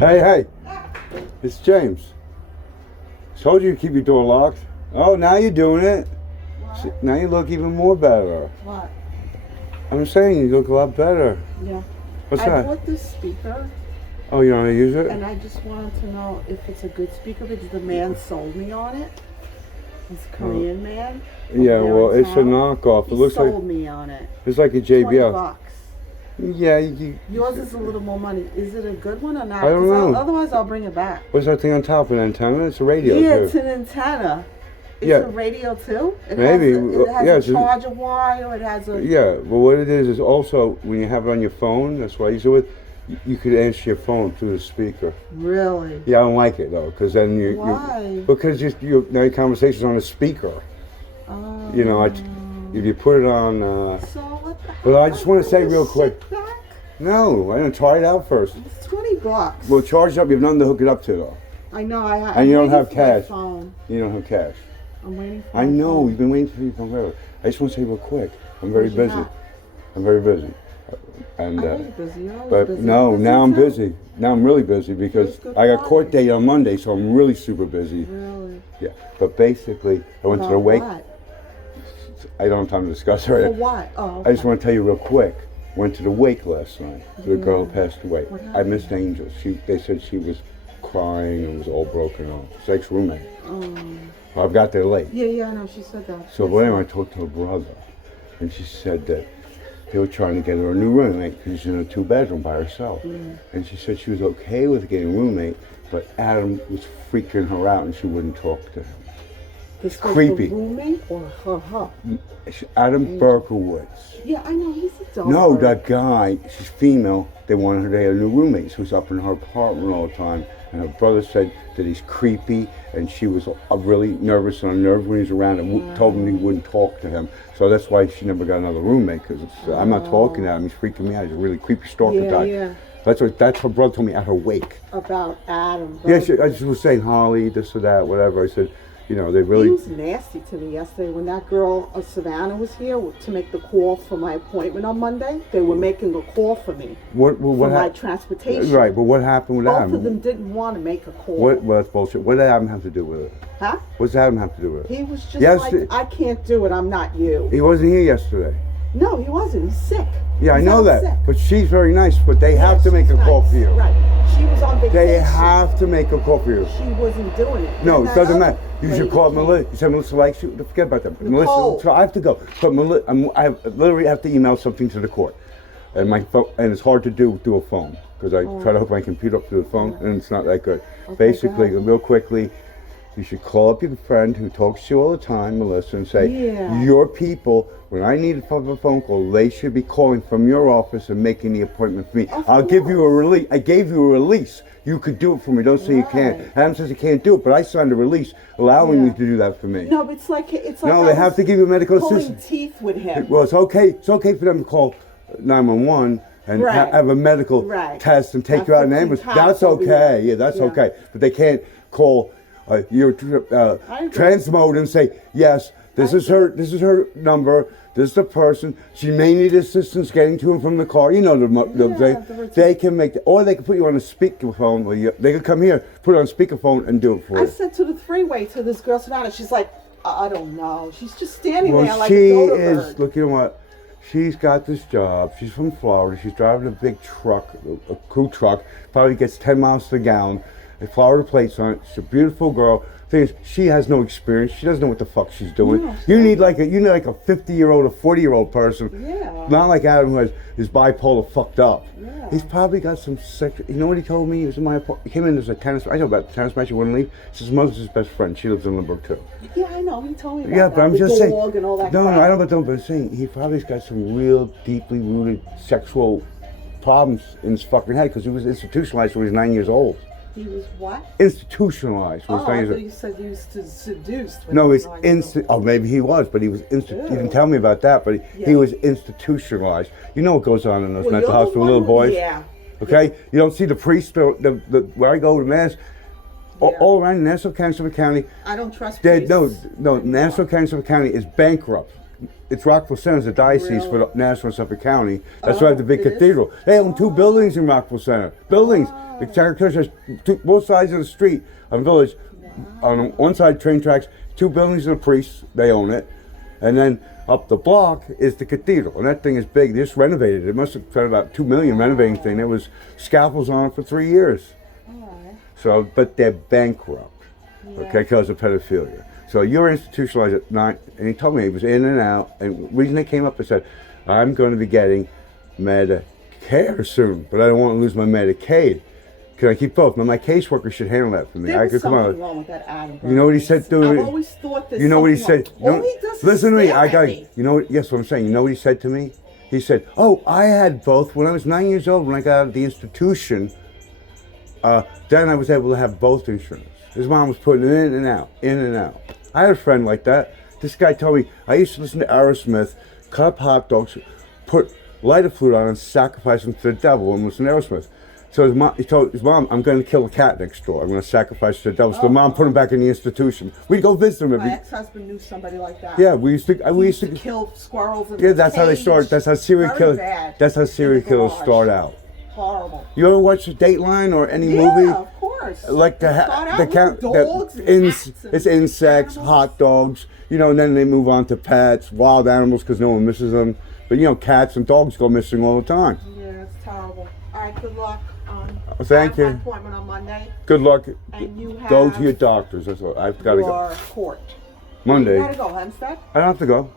Hey, it's James. Told you to keep your door locked. Oh, now you're doing it. What? Now you look even more better. What? I'm saying you look a lot better. Yeah. What's I that? bought this speaker, Oh, you know how to use it? and I just wanted to know if it's a good speaker because the man sold me on it. This Korean man. Yeah, there well, in it's a town. knockoff. He It looks sold like me on it. it's like a $20. JBL. Yeah, Yours is a little more money. Is it a good one or not? I don't 'Cause know. Otherwise, I'll bring it back. What's that thing on top? An antenna? It's a radio. Yeah, too. it's an antenna. It's Yeah. a radio too. It Maybe. Has a charger wire. It has a. Yeah, well, what it is also when you have it on your phone. That's what I use it with. You could answer your phone through the speaker. Really? Yeah, I don't like it though, because then Why? because now your conversation's on a speaker. You know, if you put it on. So what the But heck? I just want to say real quick. Sit back? No, I didn't try it out first. It's $20. Well, charge it up. You have nothing to hook it up to though. I know. And you don't I'm have waiting for my cash. phone. You don't have cash. I'm waiting for I my know. phone. You've been waiting for your phone forever. I just want to say real quick. I'm very Where's your busy. hat? I'm very busy. And I know you're busy. You're always but busy. no, Busy now I'm too. busy. Now I'm really busy because It's Good I got court Friday. date on Monday, so I'm really super busy. Really? Yeah, but basically, I went to the About wake. what? I don't have time to discuss it For right now. what? Oh, I just okay. want to tell you real quick. Went to the wake last night. The girl Yeah. passed away. What I happened? missed Angel. They said she was crying and was all broken up. It's ex-roommate. I've got there late. Yeah, I know. She said that. So, but anyway, I talked to her brother, and she said that they were trying to get her a new roommate because she's in a two-bedroom by herself. And she said she was okay with getting a roommate, but Adam was freaking her out, and she wouldn't talk to him. This was creepy. The roommate or her? Adam Berkowitz. Yeah, I know. He's a dog. No, that guy, she's female, they wanted her to get a new roommate. She was up in her apartment all the time. And her brother said that he's creepy, and she was really nervous and unnerved when he was around, and told him he wouldn't talk to him. So that's why she never got another roommate, because I'm not talking to him. He's freaking me out. He's a really creepy stalker Yeah, type. yeah. That's her brother told me at her wake. About Adam. Yeah, I just was saying Holly, this or that, whatever. I said, you know, they He really. was nasty to me yesterday when that girl, Savannah, was here to make the call for my appointment on Monday. They were making a call for me What for my happened? transportation. Right, but what happened with Both Adam? of them didn't want to make a call. Well, that's bullshit. What did Adam have to do with it? Huh? What's Adam have to do with it? He was just Yes, like, I can't do it. I'm not you. He wasn't here yesterday. No, he wasn't. He's sick. Yeah, I He's know out that. sick. But she's very nice, but they have to make a she's call nice. for you. Right. She was on vacation. They have to make a call for you. She wasn't doing it. No, And it that doesn't other matter. You should lady call came. Melissa. You said Melissa likes you. Forget about that. Nicole. Melissa, so I have to go. But Melissa, I literally have to email something to the court, and my phone, and it's hard to do through a phone because I try to hook my computer up to the phone, and it's not that good. Okay, Basically, go ahead. real quickly, you should call up your friend who talks to you all the time, Melissa, and say, Yeah. your people, when I need a phone call, they should be calling from your office and making the appointment for me. I'll give you a release. I gave you a release. You could do it for me. Don't say you can't. Right. Adam says he can't do it, but I signed a release allowing me Yeah. to do that for me. No, but it's like No, I they have was to give you medical pulling assistance. teeth with him. Well, it's okay. It's okay for them to call 911 and Right. have a medical Right. test and take That's you out in the an ambulance. cops That's over okay. here. Yeah, that's Yeah. okay. But they can't call your I agree. transmode and say, yes, this is her number. This is the person. She may need assistance getting to and from the car. You know the Yeah, thing. the routine. They can make, or they can put you on a speakerphone. They can come here, put it on speakerphone, and do it for I you. said to the freeway to this girl Savannah, she's like, I don't know. She's just standing there Well, like she a dodo is. bird. Look, you know what? She's got this job. She's from Florida. She's driving a big truck, a crew truck. Probably gets 10 miles to the gallon. A Florida plates on it. She's a beautiful girl. Thing is, she has no experience. She doesn't know what the fuck she's doing. No, you need like a 50-year-old, a 40-year-old person. Yeah. Not like Adam, who has his bipolar fucked up. Yeah. He's probably got some sex. You know what he told me? He was in my apartment. He came in. There's a tennis. I know about the tennis match. He wouldn't leave. His mother's his best friend. She lives in Limburg too. Yeah, I know. He told me about Yeah, that. but I'm the just saying. dog and all that No, crap. I don't. But I'm saying he probably's got some real deeply rooted sexual problems in his fucking head because he was institutionalized when he was 9 years old. He was what? Institutionalized when he was 9 I years thought old. you said he was seduced. when No, he it's was 9 years old. Oh, maybe he was, but he was he didn't Ew. tell me about that. But he Yeah. was institutionalized. You know what goes on in those Well, mental you're the hospitals, one little who- boys. Yeah. Okay, you don't see the priest, where I go to mass, Yeah. all around Nassau County, Suffolk County. I don't trust They, priests no, anymore. Nassau County, Suffolk County is bankrupt. it's Rockville Center's the diocese for the National and Suffolk County. That's why I have the big it is? cathedral. They own 2 buildings in Rockville Center. Buildings. The church has both sides of the street. On Village, on one side train tracks, 2 buildings and a priest. They own it, and then up the block is the cathedral, and that thing is big. They just renovated it. It must have spent about $2 million renovating the thing. There was scaffolds on it for 3 years. So, but they're bankrupt, okay, because of pedophilia. So you're institutionalized at 9, and he told me he was in and out. And the reason they came up and said, I'm going to be getting Medicare soon, but I don't want to lose my Medicaid. Can I keep both? Now, my caseworker should handle that for me. There I was could come out. something wrong with that Adam. You know what he said to I've me? always thought this. You know what he said? All he does is Listen to me. stare I at got. me. You know what? Yes, what I'm saying. You know what he said to me? He said, "Oh, I had both when I was 9 years old. When I got out of the institution, then I was able to have both insurance." His mom was putting it in and out, in and out. I had a friend like that. This guy told me I used to listen to Aerosmith, cut up hot dogs, put lighter fluid on, and sacrifice them to the devil, and listen to Aerosmith. So he told his mom, "I'm going to kill a cat next door. I'm going to sacrifice to the devil." So the mom put him back in the institution. We'd go visit him. My ex-husband knew somebody like that. Yeah, we used to kill squirrels. In Yeah, the that's how they cage. start. That's how serial Very killers. bad. That's how serial In the killers garage. start out. Horrible. You ever watch Dateline or any Yeah, movie? of course. Like They start out the with count, dogs and cats and it's insects, animals. hot dogs, you know, and then they move on to pets, wild animals because no one misses them. But you know, cats and dogs go missing all the time. Yeah, it's terrible. All right, good luck. Thank I you. have my appointment on Monday. Good luck. And you have Go to your doctors. That's all. I've got to go. your court. Monday. You gotta go, Hempstead? I don't have to go.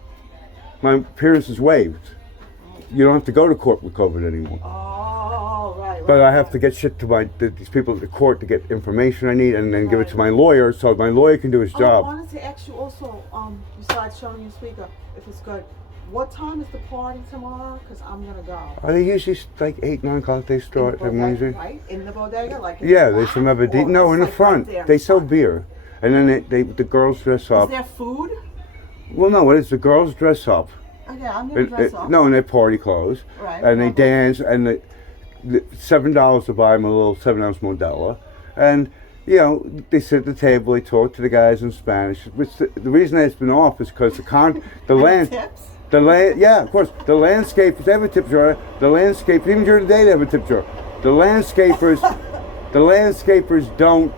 My appearance is waived. You don't have to go to court with COVID anymore. Oh, right. But I have to get shit to these people at the court to get information I need and then give it to my lawyer so my lawyer can do his I job. wanted to ask you also, besides showing you speaker, if it's good, what time is the party tomorrow? Because I'm going to go. Are they usually like 8, 9 o'clock they start In on the bodega, Wednesday? right? In the bodega? Like in Yeah, the they back, some have a or no, in the it's like front. right there in They the sell front? beer. And then the girls dress Is up. there food? Well, no, what is the girls dress up? Oh, yeah, I'm going to dress up. No, in their party clothes. Right, And they okay. dance and $7 to buy them a little 7-ounce Modelo. And, you know, they sit at the table, they talk to the guys in Spanish. Which the reason that it's been off is because the land. Tips? Yeah, of course. The landscapers, they have a tip jar. The landscapers, even during the day, they have a tip jar. The landscapers don't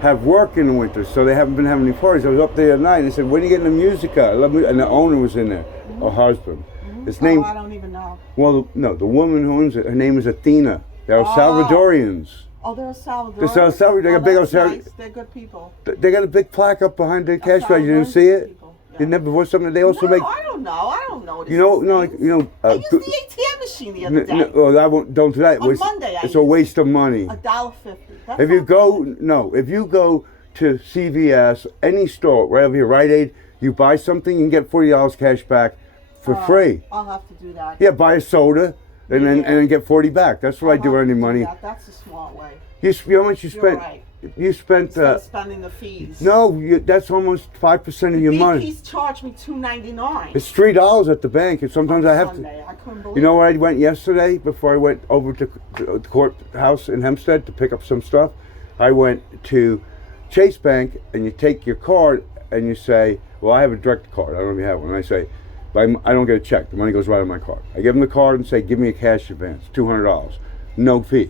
have work in the winter, so they haven't been having any parties. I was up there at night and they said, "When are you getting the music out?" And the owner was in there, her husband. His name, Oh, I don't even know. well, no, the woman who owns it, her name is Athena. They're Salvadorians. Oh, they're Salvador. They're Salvador. They got big old nice. They're good people. They got a big plaque up behind the cash register. You didn't Salvadorian see it? people. You never watched something. They also No, make. I don't know. I don't know. You know, no, like, you know. I used the ATM machine the other day. No, I won't. Don't do that. On Monday, It's a waste of money. $1.50. That's If you not go, bad. no, if you go to CVS, any store, right over here, Rite Aid, you buy something, you can get $40 cash back for free. I'll have to do that. Yeah, buy a soda and then get 40 back. That's what I I'll do have with to any do money. that. That's a smart way. You know how much you You're spent? right. You spent. Instead of spending the fees. No, that's almost 5% of your money. BP's charged me $2.99. It's $3 at the bank, and sometimes I have to. Sunday. I couldn't believe You know where I went yesterday before I went over to the courthouse in Hempstead to pick up some stuff? I went to Chase Bank, and you take your card and you say, "Well, I have a direct card. I don't know if you have one." And I say, "I don't get a check. The money goes right on my card." I give them the card and say, "Give me a cash advance, $200, no fee.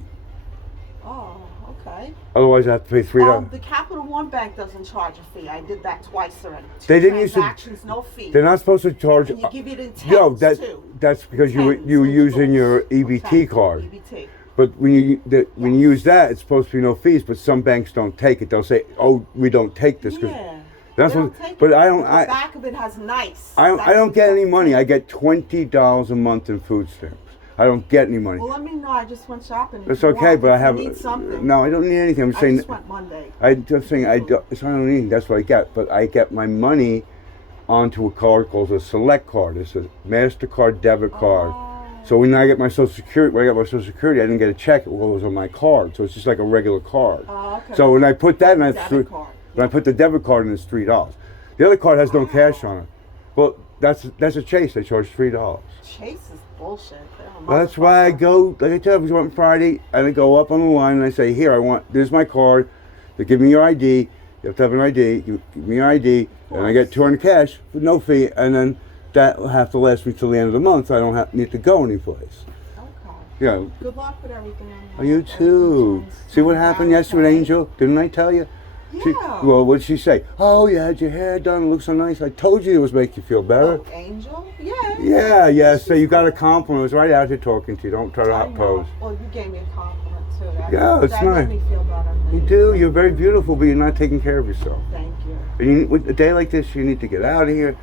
Oh, okay. Otherwise, I have to pay $3." The Capital One Bank doesn't charge a fee. I did that twice already. They didn't use to- transactions, no fee. They're not supposed to charge. And you give it in tens, No, too. that's because you were Tens, using your tens, EBT tens, card. EBT. But when you use that, it's supposed to be no fees. But some banks don't take it. They'll say, "Oh, we don't take this." Yeah. That's They what. don't take But it. I don't. The I back of it has nice. I That's don't what get they any don't money. take. I get $20 a month in food stamps. I don't get any money. Well, let me know. I just went shopping. If It's you okay, want, but I if you have. need something. No, I don't need anything. I'm I saying. just went Monday. I'm just saying. I don't need anything. That's what I get. But I get my money onto a card called a Select card. It's a MasterCard debit card. Oh. So when I get my Social Security, when I got my Social Security, I didn't get a check. It was on my card. So it's just like a regular card. Oh, okay. So when I put that in, Debit card. when I put the debit card in, it's $3. The other card has no cash on it. Well, that's a Chase. They charge $3. Chase is bullshit. They're a Well, that's why I motherfucker. go, like I tell you, I went Friday, and I go up on the line and I say, "Here, there's my card. They give me your ID. You have to have an ID. You give me your ID, and I get $200 cash with no fee, and then that will have to last me till the end of the month. I don't need to go anyplace. Okay. Yeah. Good luck with everything. Oh, you too. See what happened yesterday with Angel? Didn't I tell you? Yeah. Well, what did she say? Oh, you had your hair done. It looks so nice. I told you it was make you feel better. Oh, Angel? Yeah. Yeah. So you got a compliment. I was right out here talking to you. Don't try to outpose. Well, you gave me a compliment too. Yeah, it's that nice. made me feel better. You do. You're very beautiful, but you're not taking care of yourself. Thank you. And with a day like this, you need to get out of here.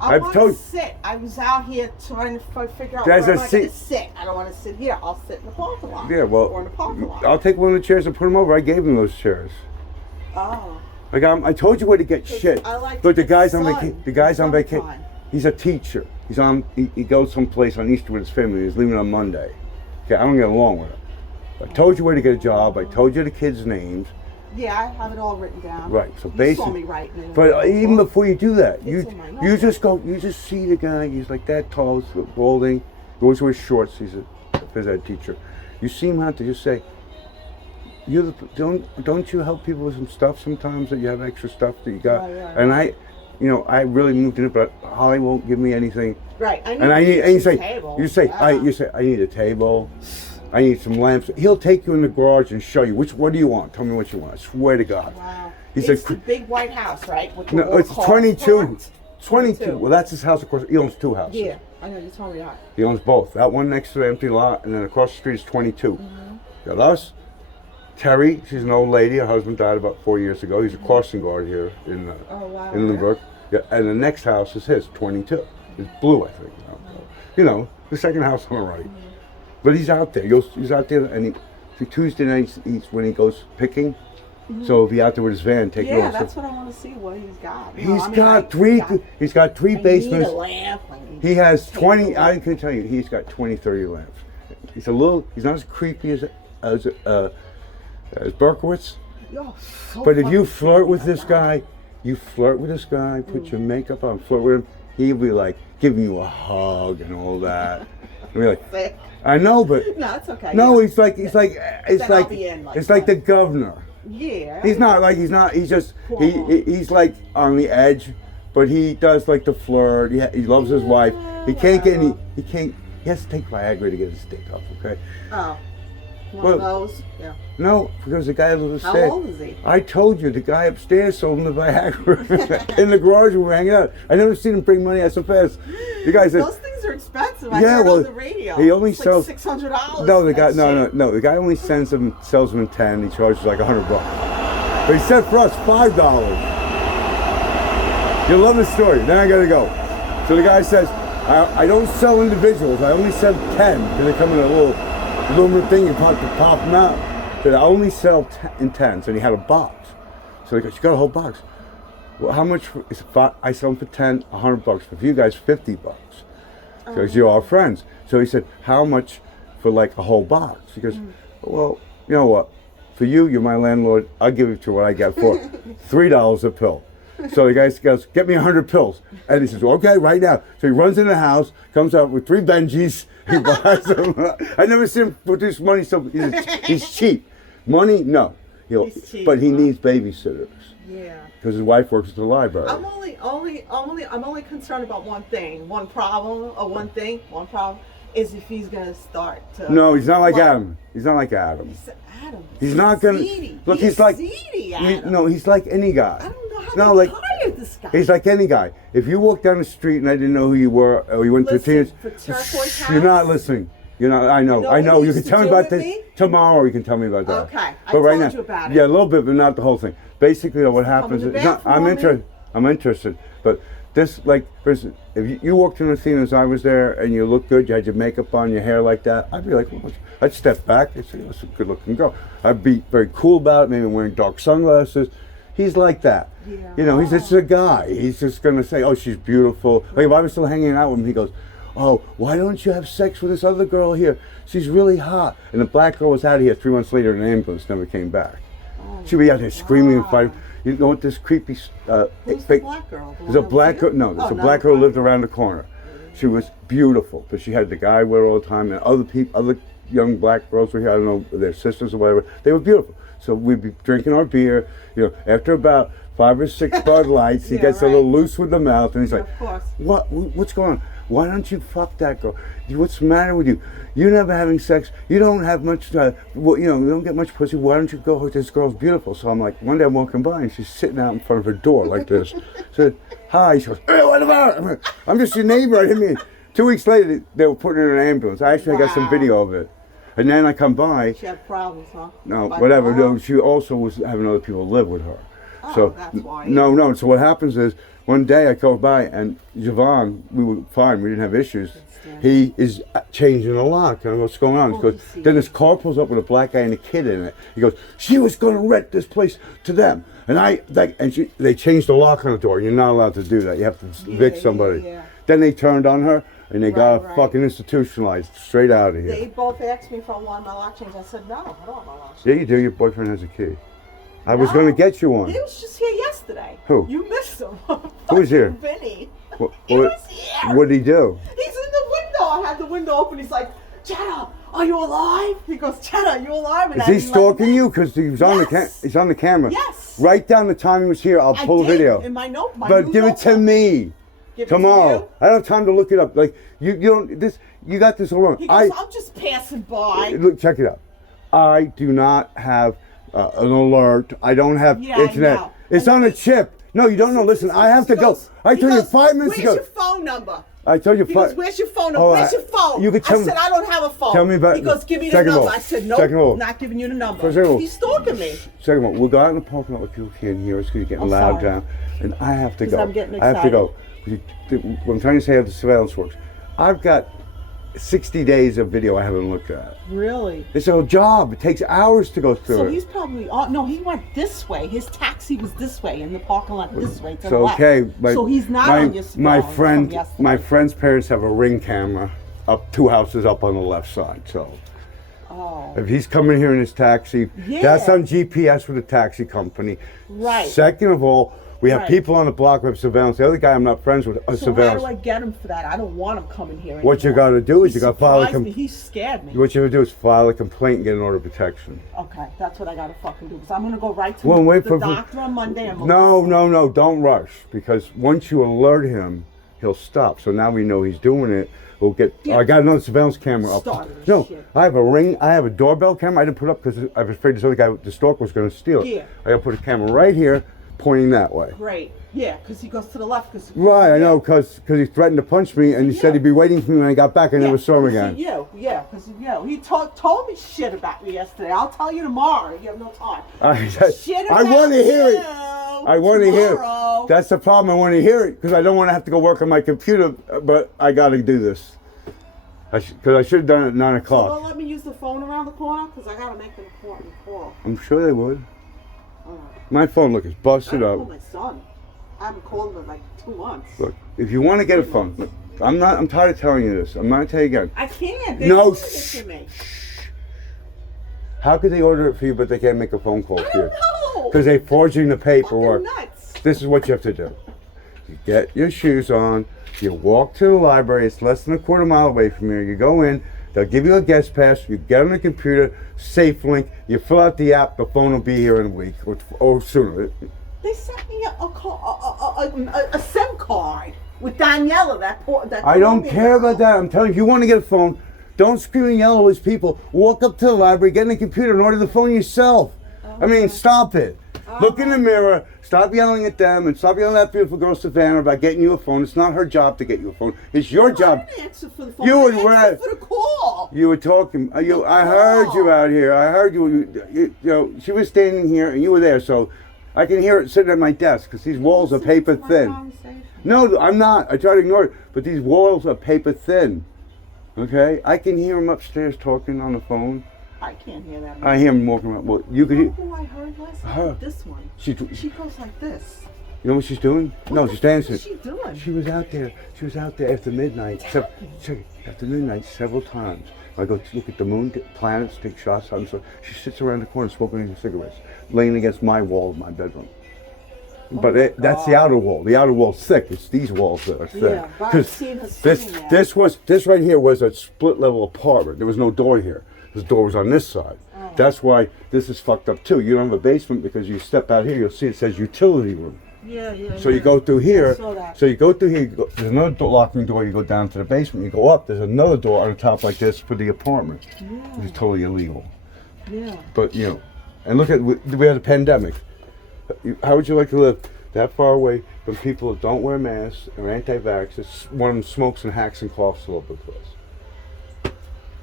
I want to sit. I was out here trying to figure out where am I going to sit. I don't want to sit here. I'll sit in the parking lot. Yeah, well, or in the parking lot. I'll take one of the chairs and put them over. I gave him those chairs. Oh. Like I told you where to get shit. Look, the guy's on vacation. The guy's on vacation. He's a teacher. He goes someplace on Easter with his family. He's leaving on Monday. Okay, I don't get along with him. I told you where to get a job. I told you the kids' names. Yeah, I have it all written down. Right. So you basically, saw me writing it. But even before you do that, you notebook. just see the guy. He's like that tall, balding. He always wears shorts. He's a phys ed teacher. You see him out there, just say, don't you help people with some stuff sometimes that you have extra stuff that you got? Right. And I really moved in it, but Holly won't give me anything. Right. I need and you say, table. you say, I need a table. I need some lamps. He'll take you in the garage and show you what do you want? Tell me what you want. I swear to God. Wow. It's the big white house, right? With the no, it's 22. 22. Well, that's his house, of course. He owns 2 houses. Yeah, I know. You told me that. He owns both. That one next to the empty lot, and then across the street is 22. Mm-hmm. Got us. Terry, she's an old lady. Her husband died about 4 years ago. He's a crossing guard here in Lindbergh. Yeah, and the next house is his, 22. It's blue, I think. You know, the second house on the right. Mm-hmm. But he's out there. He's out there, and Tuesday nights when he goes picking. Mm-hmm. So if he's out there with his van, taking yeah, that's what I want to see. What he's got. He's got 3 basements. Need a lamp. He has 20. I can tell you, he's got 20, 30 lamps. He's not as creepy as Berkowitz. But if you flirt with this guy, put your makeup on, flirt with him, he'll be like giving you a hug and all that. He'll be like, I know, but no, it's okay. No, yeah. it's like the governor. Yeah. He's like on the edge, but he does like the flirt. He loves his wife. He has to take Viagra to get his dick up, okay? Oh. One of those? Yeah. No, because the guy lives upstairs. How old is he? I told you, the guy upstairs sold him the Viagra in the garage when we were hanging out. I never seen him bring money out so fast. The guy said, those things are expensive. I heard on the radio. He only sells like $600. No, the guy no. The guy only sells them in 10. He charges like $100. But he said for us $5. You'll love the story. Then I gotta go. So the guy says, I don't sell individuals. I only sell 10 because they come in a little aluminum thing. You pop them out. But I only sell in 10. So he had a box. So he goes, you got a whole box. Well, how much? I sell them for 10, $100. For you guys, $50. Because you're all friends. So he said, how much for like a whole box? He goes, well, you know what? For you're my landlord. I'll give it to what I get for $3 a pill. So the guy goes, get me 100 pills. And he says, okay, right now. So he runs in the house, comes out with 3 Benjis. He buys them. I never seen him produce money so he's cheap. Money, no. He's cheap, but he needs babysitters. Yeah. Because his wife works at the library. I'm only concerned about one thing. One problem is if he's gonna start to. No, he's not like Adam. He's not like Adam. He's not gonna. Look, he's like. No, he's like any guy. I don't know how they hired this guy. He's like any guy. If you walk down the street and I didn't know who you were, or you went to the teenage, you're not listening. You're not. I know. You can tell me about this tomorrow. You can tell me about that. Okay. But right told you about it. Yeah, a little bit, but not the whole thing. Basically, what happens is, I'm interested, but this, like, for instance, if you walked in the scene as I was there and you looked good, you had your makeup on, your hair like that, I'd be like, well, I'd step back and say, that's a good looking girl. I'd be very cool about it, maybe wearing dark sunglasses. He's like that. Yeah. You know, he's just a guy. He's just going to say, oh, she's beautiful. Like, if I was still hanging out with him, he goes, oh, why don't you have sex with this other girl here? She's really hot. And the black girl was out of here 3 months later in an ambulance, never came back. She'd be out there screaming and fighting. You know what this creepy... Who's the black girl? There's a black girl. No, there's a black girl who lived around the corner. She was beautiful, but she had the guy with her all the time, and other young black girls were here. I don't know, their sisters or whatever. They were beautiful. So we'd be drinking our beer. You know, after about 5 or 6 Bud Lights. He Yeah, gets a right. little loose with the mouth, and he's like, Of course. What's going on? Why don't you fuck that girl? What's the matter with you? You're never having sex. You don't have much, you don't get much pussy. Why don't you go? This girl's beautiful. So I'm like, one day I'm walking by and she's sitting out in front of her door like this. So, hi. She goes, hey, what about? I'm just your neighbor. I didn't mean. 2 weeks later, they were putting her in an ambulance. I got some video of it. And then I come by. She had problems, huh? No, whatever. No, she also was having other people live with her. Oh, So that's why. no. So what happens is one day I go by and Javon, we were fine. We didn't have issues. He is changing the lock. And I go, what's going on? He goes, then this car pulls up with a black guy and a kid in it. He goes, she was going to rent this place to them. And they changed the lock on the door. You're not allowed to do that. You have to evict somebody. Yeah. Then they turned on her and they got her Right. fucking institutionalized straight out of here. They both asked me if I wanted my lock change. I said no, I don't want my lock change. Yeah, you do. Your boyfriend has a key. I was going to get you one. He was just here yesterday. Who? You missed him. Who was here? Vinny. What, He was here. what did he do? He's in the window. I had the window open. He's like, Cheddar, are you alive? He goes, Cheddar, are you alive? And Is he stalking you? Because he was on Yes. he's on the camera. Yes. Write down the time he was here. I'll pull a did, video. in my note. But give it to me Give it to tomorrow. you? I don't have time to look it up. Like you don't. This you got this all wrong. He goes, I'm just passing by. Look, check it out. I do not have an alert. I don't have Yeah, I internet. know. It's on a chip. No, you don't know. Listen, I have to go. I told you 5 minutes Where's ago. your phone number? I told you He goes, where's your phone number? Where's your phone? You could tell I said, I don't have a phone. Tell me about. He goes, give me the Second of number. all, I said, second of all, nope, not giving you the number. Second of all, He's stalking me. Second of all, we'll go out in the parking lot where people can't hear us because you're getting I'm loud sorry. down. And I have to 'Cause go. I'm getting I have to excited. go. What I'm trying to say how the surveillance works. I've got 60 days of video I haven't looked at. Really? It's a job. It takes hours to go through So it. he's probably, no, he went this way. His taxi was this way in the parking lot this way to the So left. okay, So he's not on your my phone friend, from yesterday. my friend's parents have a Ring camera up 2 houses up on the left side. So Oh. if he's coming here in his taxi, Yeah. that's on GPS with the taxi company. Right. Second of all, we have Right. people on the block with surveillance. The other guy I'm not friends with, So how surveillance. do I get him for that? I don't want him coming here anymore. What you got to do is He you got to file a surprised me. He scared me. What you got to do is file a complaint and get an order of protection. Okay, that's what I gotta fucking do. Because I'm gonna go right to Well, wait the for- doctor on Monday. And No, don't rush because once you alert him, he'll stop. So now we know he's doing it. We'll get. Yeah. I got another surveillance camera up. Started this No, shit. I have a Ring. I have a doorbell camera. I didn't put up because I was afraid this other guy, the stalker, was going to steal it. Yeah. I got to put a camera right here, pointing that way. Great. Yeah, because he goes to the left. Cause, Right, I know, because he threatened to punch me, and he said he'd be waiting for me when I got back. I never saw him again. Because he told me shit about me yesterday. I'll tell you tomorrow. You have no time. Shit I about want to hear it. you I want to hear tomorrow. it. That's the problem. I want to hear it because I don't want to have to go work on my computer, but I got to do this. Because I should have done it at 9 So o'clock. don't let me use the phone around the corner because I gotta make an important call. I'm sure they would. All right. My phone, look, is I busted called up. my son. I haven't called him in like 2 months. Look, if you want to get a phone, look, I'm tired of telling you this. I'm not going to tell you again. I can't. They No, ordered it to me. How could they order it for you, but they can't make a phone call I for you? don't know. Because they're forging the paperwork. Fucking nuts. This is what you have to do. You get your shoes on, you walk to the library, it's less than a quarter mile away from here, you go in, they'll give you a guest pass, you get on the computer, safe link, you fill out the app, the phone will be here in a week or sooner. They sent me a SIM card with Daniela. That I don't Colombian care about girl. that. I'm telling you, if you want to get a phone, don't scream and yell at all these people. Walk up to the library, get in the computer, and order the phone yourself. I mean, stop it. Look in the mirror, stop yelling at them, and stop yelling at that beautiful girl Savannah about getting you a phone. It's not her job to get you a phone. It's your job. I didn't answer for the phone. You I would answered rather- for the call. You were talking. I heard you out here. I heard you know, she was standing here, and you were there, so I can hear it sitting at my desk because these walls are paper My thin. conversation. No, I'm not. I try to ignore it, but these walls are paper thin. Okay, I can hear him upstairs talking on the phone. I can't hear that. I hear him walking around. Well, you could You hear. know who I heard last Her. night? This one. She goes like this. You know what she's doing? No, she's dancing. What's she doing? She was out there. She was out there after midnight. After midnight several times. I go look at the moon, planets, take shots. So she sits around the corner smoking cigarettes, laying against my wall of my bedroom. But that's the outer wall. The outer wall's thick. It's these walls that are thick. Yeah, but I've seen her sitting there. This right here was a split level apartment. There was no door here. The door was on this side. Oh. That's why this is fucked up too. You don't have a basement because you step out here, you'll see it says utility room. Yeah. So you go through here. I saw that. So you go through here. There's another locking door. You go down to the basement. You go up. There's another door on the top like this for the apartment. Yeah. It's totally illegal. Yeah. But and look at we had a pandemic. How would you like to live that far away from people that don't wear masks or anti-vaxxers? One of them smokes and hacks and coughs a little bit close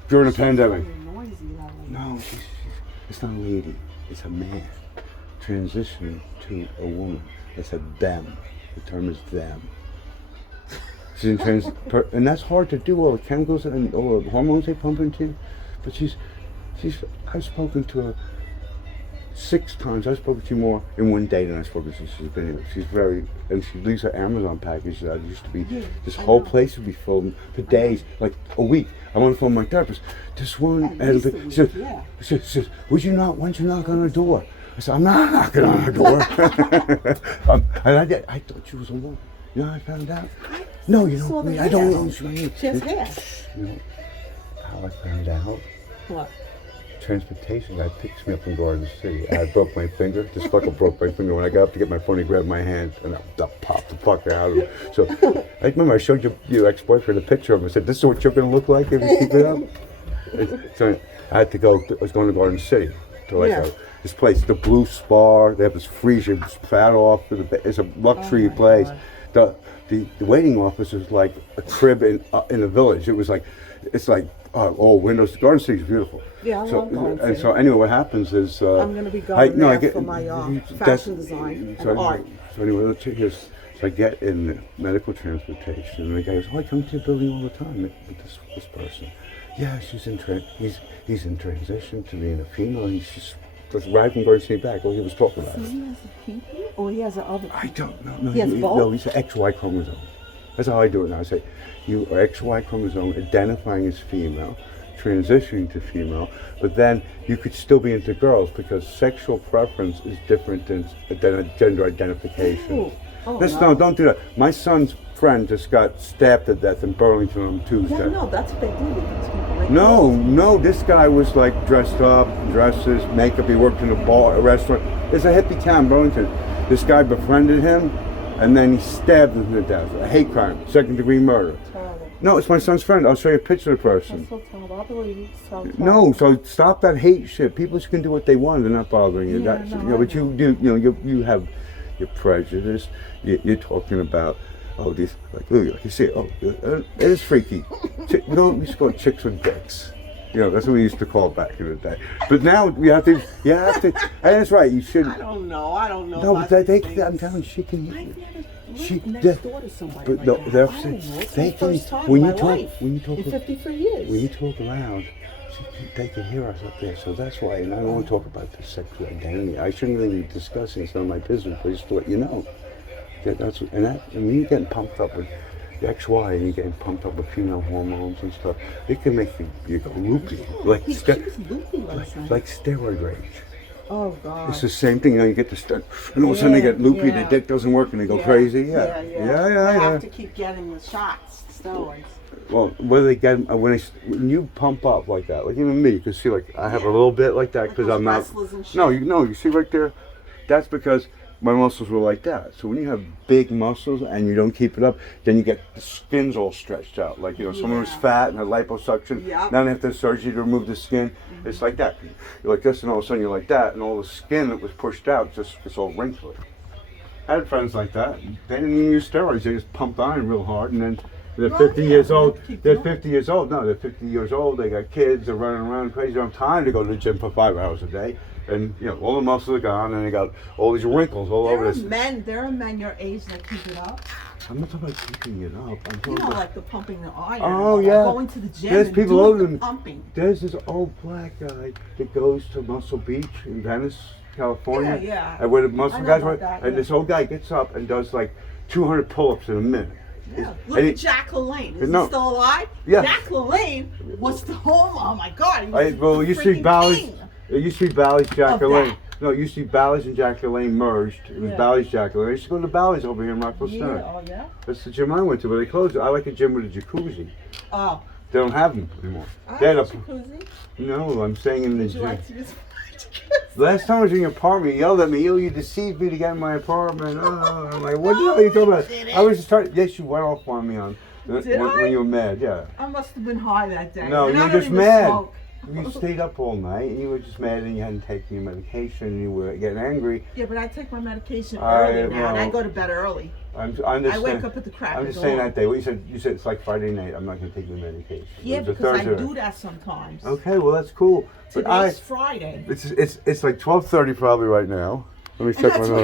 during a pandemic. Noisy, that lady. No, it's not a lady. It's a man transitioning to a woman. I said them. The term is them. She's in and that's hard to do. All the chemicals and all the hormones they pump into you. But I've spoken to her 6 times. I've spoken to you more in one day than I've spoken to. She's been here. She's and she leaves her Amazon package. That used to be, this whole place would be filled for days, like a week. I'm on the phone with my therapist. This one, she says, why don't you knock on her door? I said, I'm not knocking on her door. And I thought she was a woman. You know how I found out? No, you don't. I don't know. She has hair. You know how I found out? What? Transportation guy picks me up from Garden City. I broke my finger. This fucker broke my finger. When I got up to get my phone, he grabbed my hand and I popped the fucker out of it. So I remember I showed your ex-boyfriend a picture of him. I said, this is what you're going to look like if you keep it up? So I had to go. I was going to Garden City to this place, the Blue Spar. They have this freezer, fat off. It's a luxury place. God. The waiting office is like a crib in a village. It's like all windows. Garden City is beautiful. Yeah, I love Garden City. And so anyway, what happens is I'm going to be going there for my fashion design and art. So anyway, so I get in medical transportation, and the guy goes, "Oh, I come to your building all the time with this person." Yeah, he's in transition to being a female. He's just right from Garden City back. All he was talking about. So he has a PP or he has an other? I don't know. No, he has both? No, he's an XY chromosome. That's how I do it now. I say, you are XY chromosome, identifying as female, transitioning to female, but then you could still be into girls because sexual preference is different than a gender identification. No, don't do that. My son's friend just got stabbed to death in Burlington on Tuesday. Yeah, no, that's what they do with these people. No, this guy was like dressed up, dresses, makeup. He worked in a restaurant. It's a hippie town, Burlington. This guy befriended him, and then he stabbed him to death. A hate crime, 2nd-degree murder. Terrible. No, it's my son's friend. I'll show you a picture of the person. That's so terrible. I believe you. So terrible. No, so stop that hate shit. People can do what they want. They're not bothering you. Yeah, But you do. You have your prejudice. You're talking about. Oh, these like you see. It is freaky. We used to call it chicks with dicks. That's what we used to call it back in the day. But now you have to. And that's right. You shouldn't. I don't know. No, but I'm telling you, she can. Next door to somebody but like that. They can. When you talk in 53 years. When you talk loud, they can hear us up there. So that's why. And I don't want to talk about the sexual identity. I shouldn't really be discussing. It's none of my business. But just to let you know. And when you're getting pumped up with XY and you're getting pumped up with female hormones and stuff, it can make you go loopy. Like steroid rage. Oh God! It's the same thing. You get the and all of a sudden they get loopy. The dick doesn't work and they go crazy. Yeah. You have to keep getting the shots, steroids. Well, whether they get when you pump up like that, like even me, you can see like I have a little bit like that because I'm not. No, you see right there. That's because my muscles were like that. So when you have big muscles and you don't keep it up, then you get the skin's all stretched out. Like someone who's fat and had liposuction. Yep. Now they have to have surgery to remove the skin. Mm-hmm. It's like that. You're like this, and all of a sudden you're like that, and all the skin that was pushed out it's all wrinkly. I had friends like that. They didn't even use steroids. They just pumped iron real hard, and then they're 50 years old. They're 50 years old. No, they're 50 years old. They got kids. They're running around crazy. They don't have time to go to the gym for 5 hours a day. And all the muscles are gone, and they got all these wrinkles all over this. There are men your age that keep it up. I'm not talking about keeping it up. I'm talking about like the pumping the iron. Oh yeah. Going to the gym. There's people older than pumping. There's this old black guy that goes to Muscle Beach in Venice, California. Yeah. And where the muscle guys were, and this old guy gets up and does like 200 pull-ups in a minute. Yeah. Look at Jack LaLanne. Is he still alive? Yeah. Jack LaLanne was the home. Oh my God. He was well, you see Bally's. It used to be Bally's Jack LaLanne. No, it used to be Bally's and Jack LaLanne merged. It was Bally's Jack LaLanne. I used to go to Bally's over here in Rockville Center. Oh yeah. That's the gym I went to, but they closed it. I like a gym with a jacuzzi. Oh, They don't have them anymore. I They had have a, a jacuzzi. no, I'm saying in the Would you gym. like to use Last time I was in your apartment, you yelled at me, you deceived me to get in my apartment. Oh, I'm like, what the hell are you talking about? I was just trying, yes, you went off on me on when you were mad, yeah. I must have been high that day. No, And you I were don't just even mad. smoke. You stayed up all night and you were just mad and you hadn't taken your medication and you were getting angry. Yeah, but I take my medication I early now, and I know. go to bed early. I I understand. wake up at the crack I'm of just dawn. saying that day. What you said it's like Friday night. I'm not going to take the medication. Yeah, It was a because I Thursday. do that sometimes. Okay, well that's cool. But Today's Friday. it's like 12:30 probably right now. Let me check my That's notes.